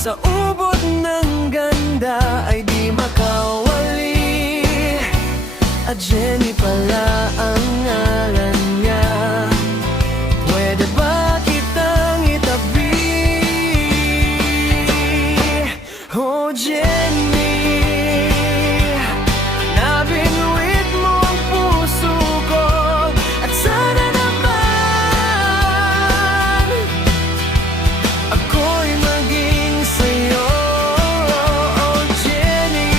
Sa ubod ng ganda ay di makawali, at Jenny pala ang ngalan niya. Pwede ba kitang itabi? Oh Jenny, nabinuit mo ang puso ko, at sana naman ako'y maging sa'yo. Oh Jenny,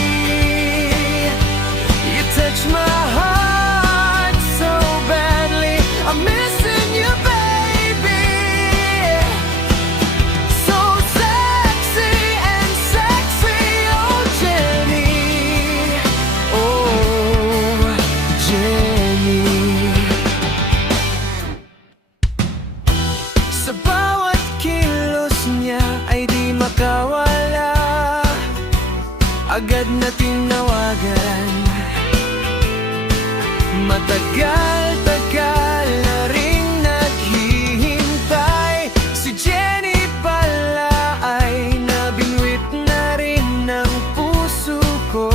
you touch my heart so badly. I'm missing you, baby. So sexy and sexy, oh Jenny. Oh Jenny. Sa bawat kilos niya ay di makawala, agad na tinawagan. Matagal-tagal na ring naghihintay, si Jenny pala ay nabinwit na rin ng puso ko.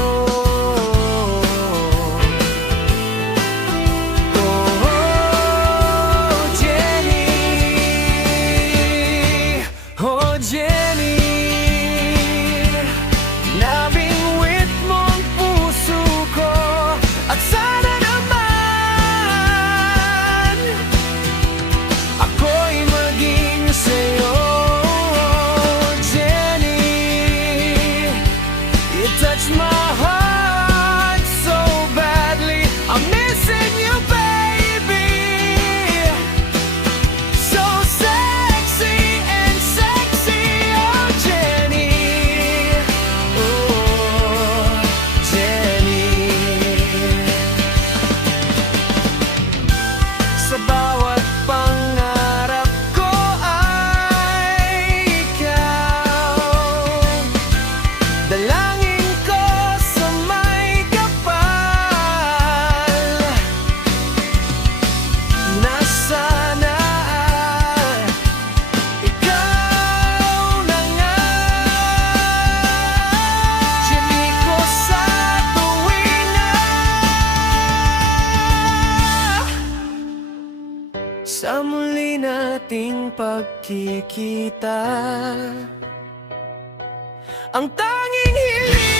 Oh Jenny, oh Jenny, nabinwit mo ang puso ko, at sana naman ako'y maging sa'yo. Jenny, you touch my heart so badly. I'm missing you, baby. So sexy and sexy, oh Jenny. Oh Jenny. Sa bawat pangarap ko ay ikaw, dalangin ko sa may kapal, na sana ikaw na nga. Jenny ko sa tuwing na sa muli nating pagkikita, ang tanging hiling